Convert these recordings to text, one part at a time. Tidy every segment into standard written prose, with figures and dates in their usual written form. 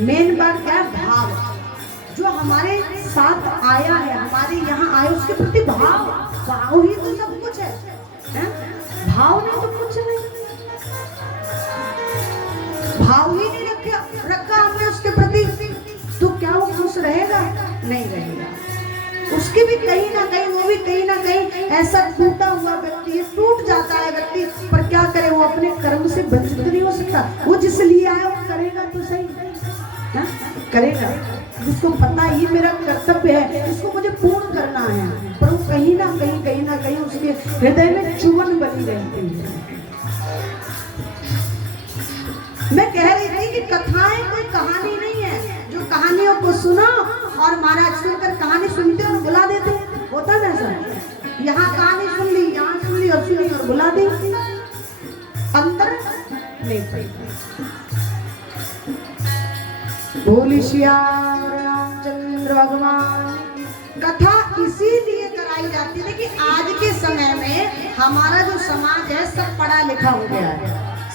Main बात क्या है? भाव। जो हमारे साथ आया है, हमारे यहाँ आए, उसके प्रति भाव। भाव ही तो सब कुछ है, भाव नहीं तो कुछ नहीं। भाव ही नहीं रखा हमने उसके प्रति, तो क्या वो खुश रहेगा? नहीं रहेगा। उसके भी कहीं ना कहीं, वो भी कहीं ना कहीं ऐसा टूटा हुआ व्यक्ति है, टूट जाता है व्यक्ति, पर क्या करे, वो अपने कर्म से वंचित नहीं हो सकता। वो जिस लिए आया वो करेगा तो सही, करेगा। उसको पता ही मेरा कर्तव्य है, इसको मुझे पूर्ण करना है, पर वो कहीं ना कहीं उसके हृदय में चुभन बनी रहती है। मैं कह रही थी कि कथाएं कोई कहानी नहीं है जो कहानियों को सुना और महाराज सुनकर कहानी सुनते और बुला देते, होता ना सर? यहाँ कहानी सुन ली, यहाँ सुन ली और सुनी और बुला दी, अंतर नहीं पड़ता। बोली श्याम रामचंद्र भगवान। कथा इसीलिए कराई जाती है कि आज के समय में हमारा जो समाज है सब पढ़ा लिखा हो गया है,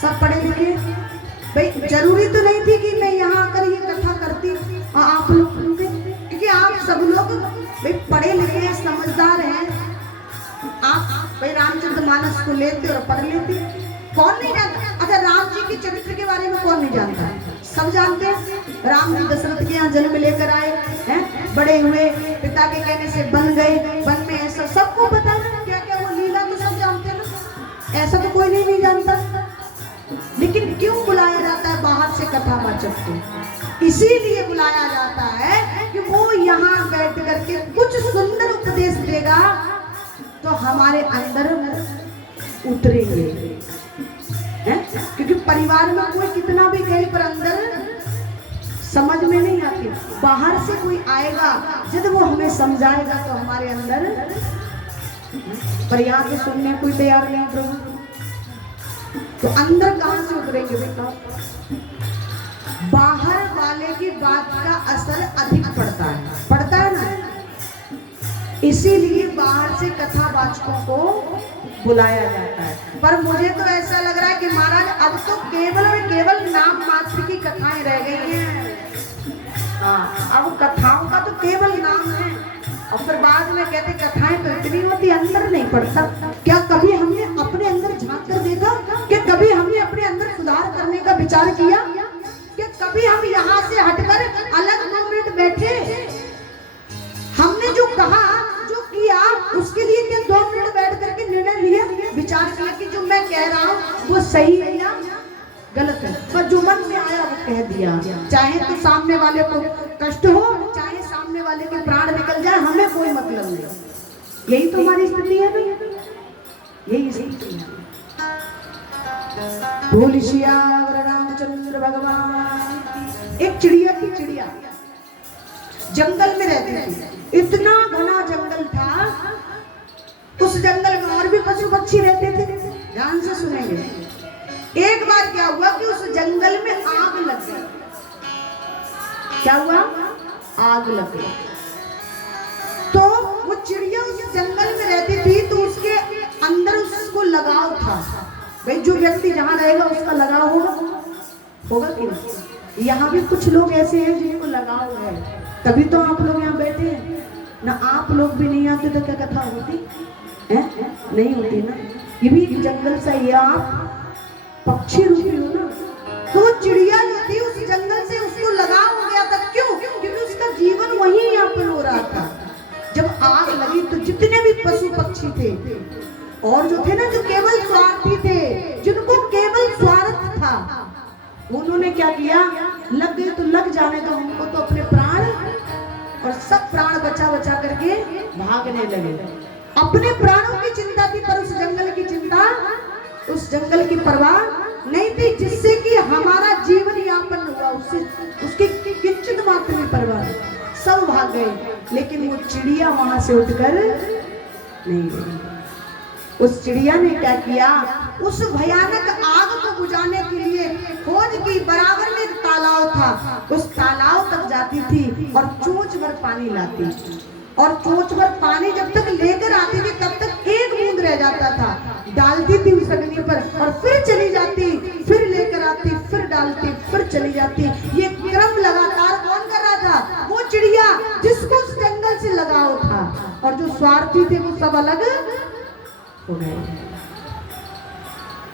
सब पढ़े लिखे। भाई जरूरी तो नहीं थी कि मैं यहाँ आकर ये कथा करती और आप लोग सुनते, क्योंकि आप सब लोग भाई पढ़े लिखे हैं, समझदार हैं। आप भाई रामचरित मानस को लेते और पढ़ लेते। कौन नहीं जानता? अच्छा, राम जी के चरित्र के बारे में कौन नहीं जानता? सब जानते हैं। राम जी दशरथ के यहाँ जन्म लेकर आए हैं, बड़े हुए, पिता के कहने से बन गए, वन में ऐसा सबको पता है। क्या क्या वो लीला तो सब जानते हैं ना, ऐसा तो कोई नहीं जानता। लेकिन क्यों बुलाया जाता है बाहर से कथावाचक को? इसीलिए बुलाया जाता है कि वो यहाँ बैठ करके कुछ सुंदर उपदेश देगा तो हमारे अंदर उतरेंगे, क्योंकि परिवार में कोई कितना भी कहे पर अंदर समझ में नहीं आती। बाहर से कोई आएगा, जब वो हमें समझाएगा तो हमारे अंदर, पर यहाँ से सुनने कोई तैयार नहीं प्रभु, तो अंदर कहां से उतरेंगे बेटा? बाहर वाले की बात का असर अधिक पड़ता है ना, इसीलिए बाहर से कथावाचकों को बुलाया जाता है। पर मुझे तो ऐसा लग रहा है कि महाराज अब तो केवल और केवल नाम मात्र की कथाएं रह गई हैं। हाँ, अब कथाओं का तो केवल नाम है, और फिर बाद में कहते कथाएं तो इतनी होती, अंदर नहीं पड़ता। क्या कभी हमने अपने अंदर झांक कर देखा? क्या कभी हमने अपने अंदर सुधार करने का विचार किया? क्या कभी हम यहाँ से हटकर अलग 2 मिनट बैठे, हमने जो कहा जो किया उसके लिए क्या 2 मिनट बैठ करके निर्णय लिया, विचार किया कि जो मैं कह रहा हूँ वो सही है या गलत है? पर जो मन में आया वो कह दिया, चाहे तो सामने वाले को कष्ट हो, चाहे सामने वाले के प्राण निकल जाए, हमें कोई मतलब नहीं। यही तो हमारी स्थिति है ना, यही स्थिति है। बोल श्याम रामचंद्र भगवान। एक चिड़िया थी, चिड़िया जंगल में रहती थी। इतना घना जंगल था, उस जंगल में और भी पशु पक्षी रहते थे। ध्यान से सुनेंगे। एक बार क्या हुआ कि उस जंगल में आग लग गई। क्या हुआ? आग लग गई। तो वो चिड़िया उस जंगल में रहती थी, तो उसके अंदर उसको लगाव था। भाई जो व्यक्ति जहाँ रहेगा उसका लगाव होगा कि नहीं? यहाँ भी कुछ लोग ऐसे हैं जिनको लगाव है, तभी तो आप लोग यहाँ बैठे हैं ना। आप लोग भी नहीं आते तो क्या कथा होती है? नहीं होती ना। ये भी जंगल से ही, आप पक्षी रूपी हो ना। तो चिड़िया जो थी उस जंगल से उसको लगाव हो गया था। क्यों? क्योंकि उसका जीवन वहीं यापन हो रहा था। जब आग लगी तो जितने भी पशु पक्षी थे और जो थे ना, जो केवल स्वार्थी थे, जिनको केवल स्वार्थ था, उन्होंने क्या किया? लग गए तो लग जाने दो, उनको तो अपने प्राण, और सब प्राण बचा बचा करके भागने लगे। अपने प्राणों की चिंता थी, पर उस जंगल की चिंता, उस जंगल की परवाह नहीं थी, जिससे कि हमारा जीवन यापन हुआ, उससे उसकी किंचित मात्र भी परवाह नहीं। सब भाग गए, लेकिन वो चिड़िया वहां से उठकर नहीं गई। उस चिड़िया ने क्या किया? उस भयानक आग को बुझाने के लिए खोज की। बराबर में एक तालाब था, उस तालाब तक जाती थी और चोंच भर पानी लाती, और चोंच भर पानी जब तक लेकर आती थी तब तक एक बूंद रह जाता था, डालती थी उस अग्नि पर और फिर चली जाती, फिर लेकर आती, फिर डालती, फिर चली जाती। ये क्रम लगा और जो स्वार्थी थे वो सब अलग हो गए।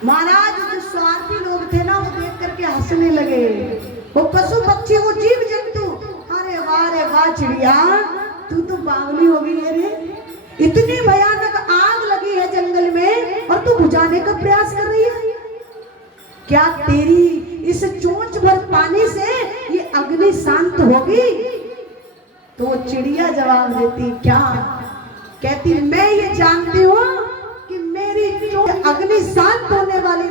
महाराज जो स्वार्थी लोग थे ना, वो देख करके हंसने लगे। वो पशु पक्षी, वो जीव जंतु, अरे वाह चिड़िया, तू तो बावली हो गई है रे। इतनी भयानक आग लगी है जंगल में और तू बुझाने का प्रयास कर रही है। क्या तेरी इस चोंच भर पानी से ये अग्नि शांत होगी? तो चिड़िया जवाब देती, क्या? कहती, मैं ये जानती हूँ कि मेरी चोंच अग्नि शांत होने वाली नहीं।